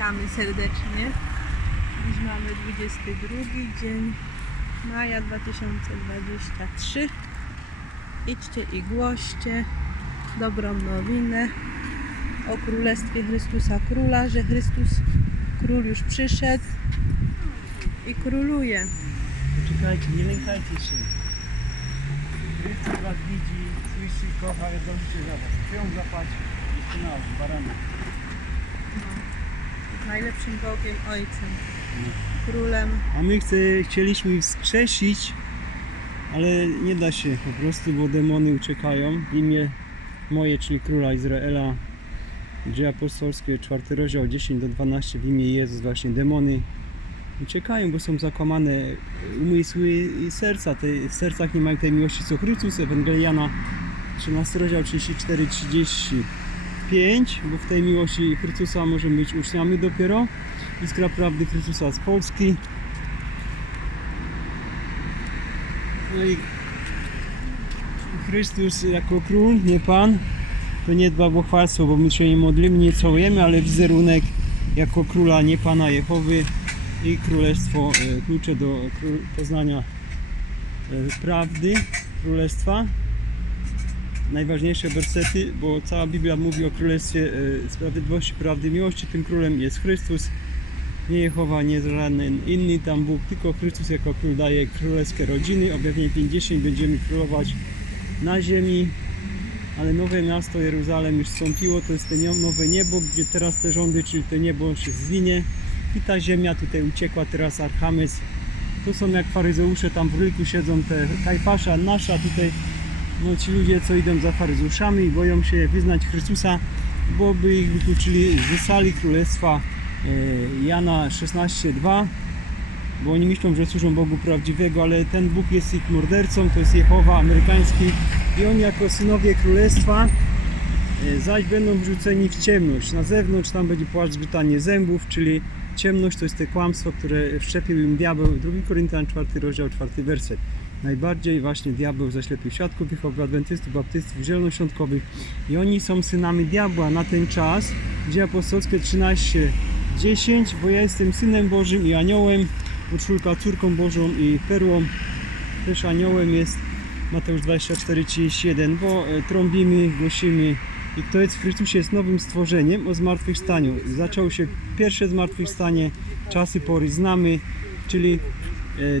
Witamy serdecznie. Dziś mamy 22 dzień maja 2023. Idźcie i głoście dobrą nowinę o Królestwie Chrystusa Króla, że Chrystus Król już przyszedł i króluje. Poczekajcie, nie lękajcie się. Chrystus was widzi, słyszy, kocha, jest dobrze za was. Krwią zapłaci. Jeszcze nas, barana. Z najlepszym Bogiem Ojcem, Królem. A my chce, chcieliśmy wskrzesić, ale nie da się po prostu, bo demony uciekają. W imię moje, czyli Króla Izraela. Dzieje apostolskie, czwarty rozdział 10 do 12 w imię Jezus właśnie demony uciekają, bo są zakłamane umysły i serca. Te, w sercach nie mają tej miłości co Chrystus. Ewangeliana 13 rozdział 34-35, bo w tej miłości Chrystusa możemy być uczniami dopiero. Iskra Prawdy Chrystusa z Polski. No i Chrystus jako król, nie Pan, to nie dba o bogactwo, bo my się nie modlimy, nie całujemy, ale wizerunek jako króla, nie Pana Jehowy i królestwo, e, klucze do poznania e, prawdy, królestwa. Najważniejsze wersety, bo cała Biblia mówi o królestwie e, sprawiedliwości, prawdy, miłości. Tym królem jest Chrystus, nie Jehowa, nie żaden inny tam Bóg, tylko Chrystus jako król daje królewskie rodziny. Objawienie 50 będziemy królować na ziemi, ale nowe miasto Jeruzalem już wstąpiło, to jest nie- nowe niebo, gdzie teraz te rządy, czyli to niebo się zwinie i ta ziemia tutaj uciekła teraz Archames. To są jak faryzeusze, tam w ryku siedzą te Kajfasza, nasza tutaj, no ci ludzie co idą za faryzeuszami i boją się wyznać Chrystusa, bo by ich wykluczyli z sali królestwa e, Jana 16:2 bo oni myślą, że służą Bogu prawdziwego, ale ten Bóg jest ich mordercą, to jest Jehowa amerykański i oni jako synowie królestwa e, zaś będą wrzuceni w ciemność. Na zewnątrz tam będzie płacz zgrzytanie zębów, czyli ciemność to jest te kłamstwo, które wszczepił im diabeł. 2 Koryntian 4 rozdział 4 werset. Najbardziej właśnie diabeł zaślepił świadków Jehowy, adwentystów, baptystów, zielonoświątkowych i oni są synami diabła na ten czas. Dzieje apostolskie 13 10, bo ja jestem synem Bożym i aniołem, uczulka córką Bożą i perłą. Też aniołem jest Mateusz 24, 31, bo e, trąbimy, głosimy i kto jest w Chrystusie jest nowym stworzeniem o zmartwychwstaniu. Zaczęło się pierwsze zmartwychwstanie, czasy pory znamy, czyli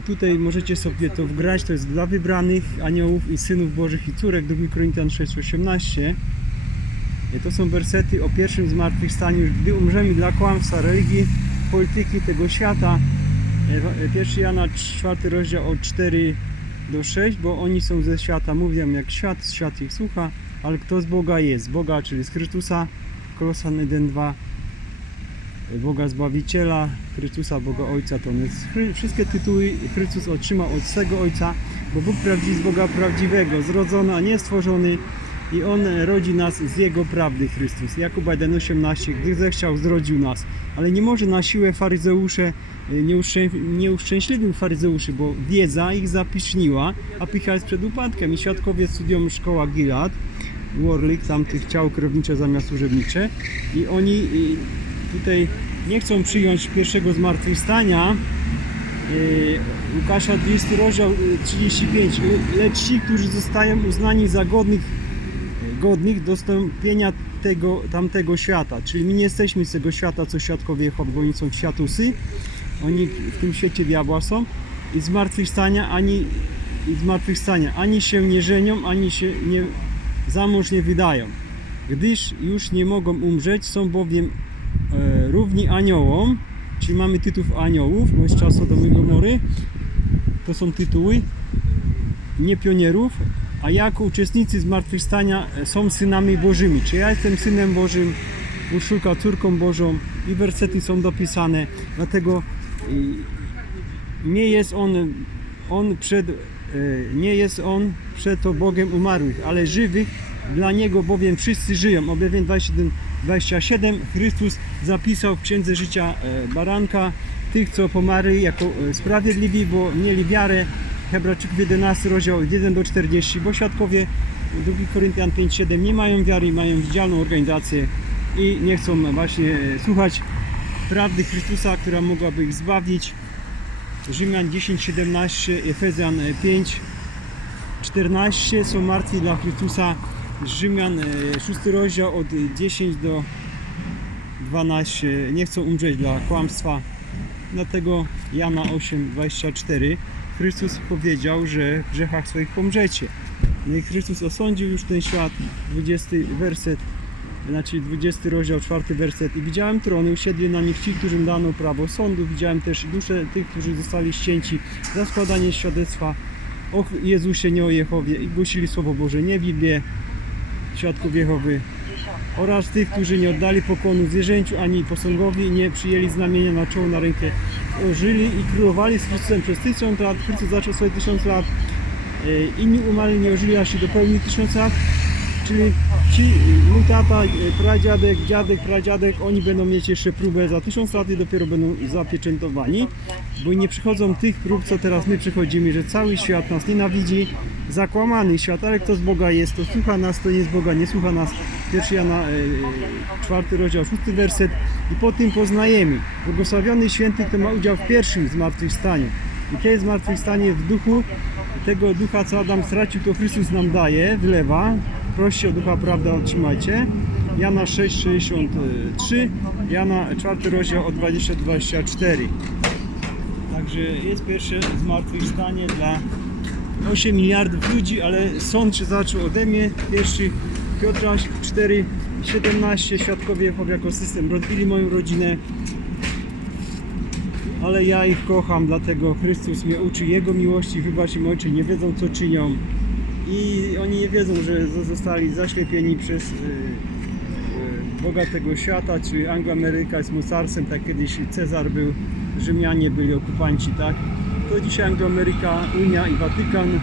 tutaj możecie sobie to wgrać, to jest dla wybranych aniołów i synów Bożych i córek, 2 Koryntian 6, 18. E, To są wersety o pierwszym zmartwychwstaniu, gdy umrzemy dla kłamstwa, religii, polityki tego świata. E, e, 1 Jana 4 rozdział od 4 do 6, bo oni są ze świata, mówią jak świat, świat ich słucha, ale kto z Boga jest? Z Boga, czyli z Chrystusa, Kolosan 1.2, Boga Zbawiciela, Chrystusa, Boga Ojca, to on jest, wszystkie tytuły Chrystus otrzymał od swego Ojca, bo Bóg prawdziwy z Boga prawdziwego, zrodzony, a nie stworzony i On rodzi nas z Jego prawdy, Chrystus. Jakub 1.18, gdy zechciał, zrodził nas, ale nie może na siłę faryzeusze y, nie, uszczę, faryzeuszy, bo wiedza ich zapiszniła, a pycha jest przed upadkiem. I świadkowie studium szkoła Gilad, Warlick, tam tych ciał krewnicze zamiast służebnicze i oni y, tutaj nie chcą przyjąć pierwszego zmartwychwstania, y, Łukasza 20 rozdział y, 35 Le- lecz ci, którzy zostają uznani za godnych godnych dostąpienia tego, tamtego świata. Czyli my nie jesteśmy z tego świata, co świadkowie Jehowy, oni są światusy. Oni w tym świecie diabła są. I zmartwychwstania ani, i zmartwychwstania ani się nie żenią, ani się nie, za mąż nie wydają. Gdyż już nie mogą umrzeć, są bowiem e, równi aniołom, czyli mamy tytuł aniołów, bo jest czas i Gomory. To są tytuły nie pionierów, a jako uczestnicy zmartwychwstania są synami Bożymi. Czy ja jestem synem Bożym, Urszulka córką Bożą i wersety są dopisane, dlatego y, nie jest on, on przed, e, nie jest on przed to Bogiem umarłych, ale żywych, dla Niego bowiem wszyscy żyją. Objawienie 21, 27 Chrystus zapisał w Księdze Życia e, Baranka tych, co pomarli jako e, sprawiedliwi, bo mieli wiarę. Hebrajczyków 11 rozdział od 1 do 40, bo świadkowie 2 Koryntian 5-7 nie mają wiary, mają widzialną organizację i nie chcą właśnie e, słuchać prawdy Chrystusa, która mogłaby ich zbawić. Rzymian 10, 17, Efezjan 5, 14 są martwi dla Chrystusa. Rzymian e, 6 rozdział od 10 do 12 nie chcą umrzeć dla kłamstwa. Dlatego Jana 8, 24 Chrystus powiedział, że w grzechach swoich pomrzecie. No i Chrystus osądził już ten świat, 20 werset, znaczy 20 rozdział, 4 werset. I widziałem trony, usiedli na nich ci, którym dano prawo sądu. Widziałem też dusze tych, którzy zostali ścięci za składanie świadectwa o Jezusie, nie o Jehowie i głosili Słowo Boże, nie Biblię, świadków Jehowy oraz tych, którzy nie oddali pokłonu zwierzęciu ani posągowi nie przyjęli znamienia na czoło, na rękę. Żyli i królowali z Chrystusem przez tysiąc lat. Chrystus zaczął swoje tysiąc lat. E, Inni umarli, nie ożyli, aż się dopełni tysiąc lat. Czyli ci, mój tata, e, pradziadek, dziadek, pradziadek, oni będą mieć jeszcze próbę za tysiąc lat i dopiero będą zapieczętowani, bo nie przychodzą tych prób, co teraz my przychodzimy, że cały świat nas nienawidzi, zakłamany świat, ale kto z Boga jest, to słucha nas, to nie z Boga, nie słucha nas. 1 Jana, e, czwarty rozdział, szósty werset i po tym poznajemy. Błogosławiony święty, kto ma udział w pierwszym zmartwychwstaniu. I jest zmartwychwstanie w duchu, tego ducha, co Adam stracił, to Chrystus nam daje, wlewa. Proście o ducha prawda otrzymajcie. Jana 6,63, Jana 4 rozdział od 20-24. Także jest pierwsze zmartwychwstanie dla 8 miliardów ludzi, ale sąd się zaczął ode mnie. Pierwszy Piotra 4, 17 świadkowie Jehowy jako rozbili moją rodzinę. Ale ja ich kocham, dlatego Chrystus mnie uczy Jego miłości. Wybacz im ojcze, nie wiedzą co czynią. I oni nie wiedzą, że zostali zaślepieni przez y, y, Boga tego świata, czy Angloameryka jest mocarstwem, tak kiedyś Cezar był, Rzymianie byli okupanci, tak? To dzisiaj Angloameryka, Unia i Watykan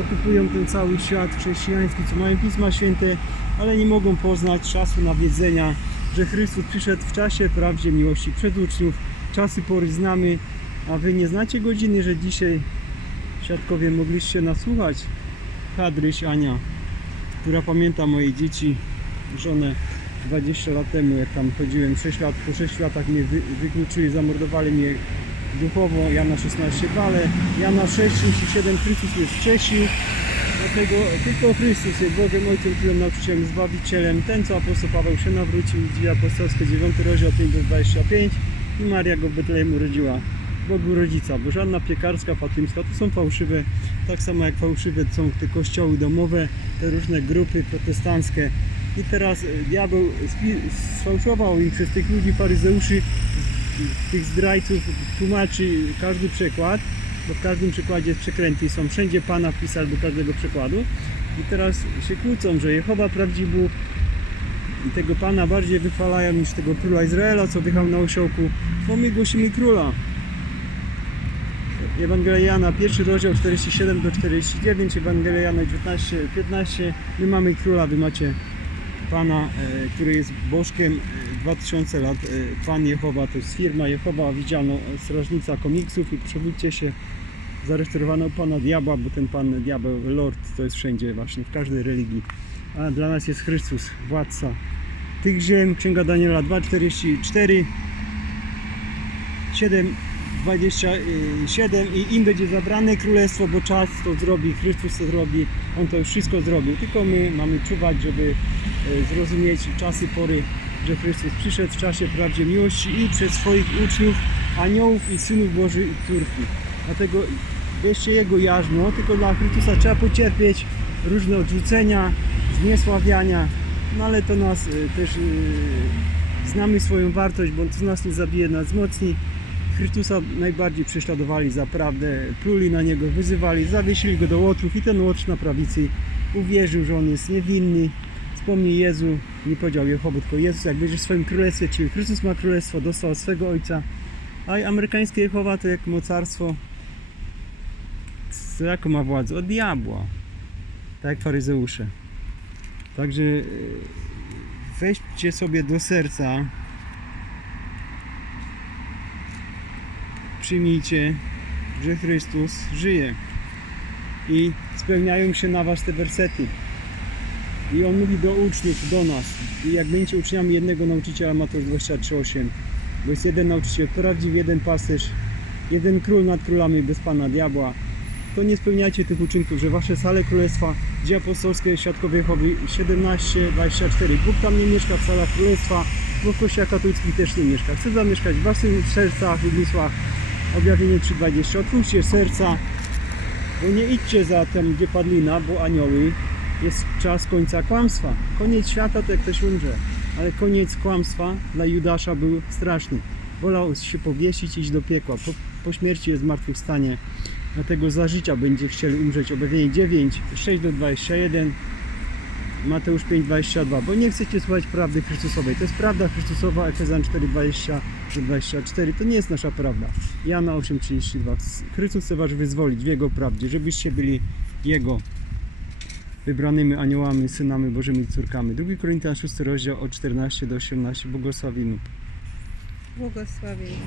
okupują ten cały świat chrześcijański, co mają Pisma Święte, ale nie mogą poznać czasu nawiedzenia, że Chrystus przyszedł w czasie prawdzie miłości przed uczniów, czasy pory znamy, a wy nie znacie godziny, że dzisiaj świadkowie mogliście nasłuchać Hadryś Ania, która pamięta moje dzieci, żonę 20 lat temu, jak tam chodziłem 6 lat, po 6 latach mnie wy, wykluczyli, zamordowali mnie duchowo, Jana 16 bale, Jana 6, 37 Chrystus jest wcześniej, dlatego tylko Chrystus jest Bogiem Ojcem, którym nauczycielem, Zbawicielem, ten co apostoł Paweł się nawrócił, dzieje apostolskie 9 rozdział 5 do 25 i Maria go w Betlejemu urodziła. Bogu rodzica, bo żadna piekarska, fatymska to są fałszywe, tak samo jak fałszywe są te kościoły domowe, te różne grupy protestanckie. I teraz e, diabeł sfałszował i przez tych ludzi faryzeuszy, tych zdrajców tłumaczy każdy przekład, bo w każdym przekładzie jest przekręty i są wszędzie Pana wpisać do każdego przekładu. I teraz się kłócą, że Jehowa prawdziwy i tego Pana bardziej wychwalają niż tego króla Izraela, co wjechał na osiołku, bo my głosimy króla. Ewangelia Jana, pierwszy rozdział 47 do 49, Ewangelia Jana 19, 15. My mamy króla, wy macie Pana, e, który jest bożkiem e, 2000 lat. E, Pan Jehowa to jest firma Jehowa, widziano e, strażnica komiksów i przewódźcie się zaresztowano Pana Diabła, bo ten Pan Diabeł, Lord, to jest wszędzie właśnie, w każdej religii. A dla nas jest Chrystus, władca tych ziem. Księga Daniela 2,44 7, 27 i im będzie zabrane królestwo, bo czas to zrobi, Chrystus to zrobi, On to już wszystko zrobił. Tylko my mamy czuwać, żeby e, zrozumieć czasy, pory, że Chrystus przyszedł w czasie prawdzie miłości i przez swoich uczniów, aniołów i synów Bożych i córki. Dlatego bierzcie Jego jarzmo, tylko dla Chrystusa trzeba pocierpieć różne odrzucenia, zniesławiania, no ale to nas e, też e, znamy swoją wartość, bo to nas nie zabije, nas wzmocni. Chrystusa najbardziej prześladowali za prawdę, pluli na Niego, wyzywali, zawiesili Go do łotrów i ten łotr na prawicy uwierzył, że On jest niewinny. Wspomnij Jezu, nie powiedział Jehowy, tylko Jezus, jak będziesz w swoim królestwie, czyli Chrystus ma królestwo, dostał swego Ojca, a amerykańskie Jehowa to jak mocarstwo, co jaką ma władzę? Od diabła, tak jak faryzeusze. Także e, weźcie sobie do serca przyjmijcie, że Chrystus żyje. I spełniają się na Was te wersety. I On mówi do uczniów, do nas. I jak będziecie uczniami jednego nauczyciela, Mateusz 23,8. bo jest jeden nauczyciel prawdziwy, jeden pasterz, jeden król nad królami bez Pana Diabła. To nie spełniajcie tych uczynków, że wasze sale królestwa, dzieje apostolskie, świadkowie Jehowy 17, 24. Bóg tam nie mieszka w salach królestwa, bo w kościołach katolickich też nie mieszka. Chce zamieszkać w waszych sercach, umysłach. Objawienie 3.20. Otwórzcie serca, bo nie idźcie za tym, gdzie padlina, bo anioły. Jest czas końca kłamstwa. Koniec świata to jak ktoś umrze. Ale koniec kłamstwa dla Judasza był straszny. Wolał się powiesić iść do piekła. Po, po śmierci jest zmartwychwstanie. Dlatego za życia będzie chcieli umrzeć. Objawienie 9, 6 do 21. Mateusz 5, 22, bo nie chcecie słuchać prawdy Chrystusowej. To jest prawda Chrystusowa, Efezjan 4, 20 do 24. To nie jest nasza prawda. Jana 8, 32. Chrystus chce was wyzwolić w Jego prawdzie, żebyście byli Jego wybranymi aniołami, synami Bożymi, córkami. 2 Koryntian 6 rozdział od 14 do 18. Błogosławimy. Błogosławienie.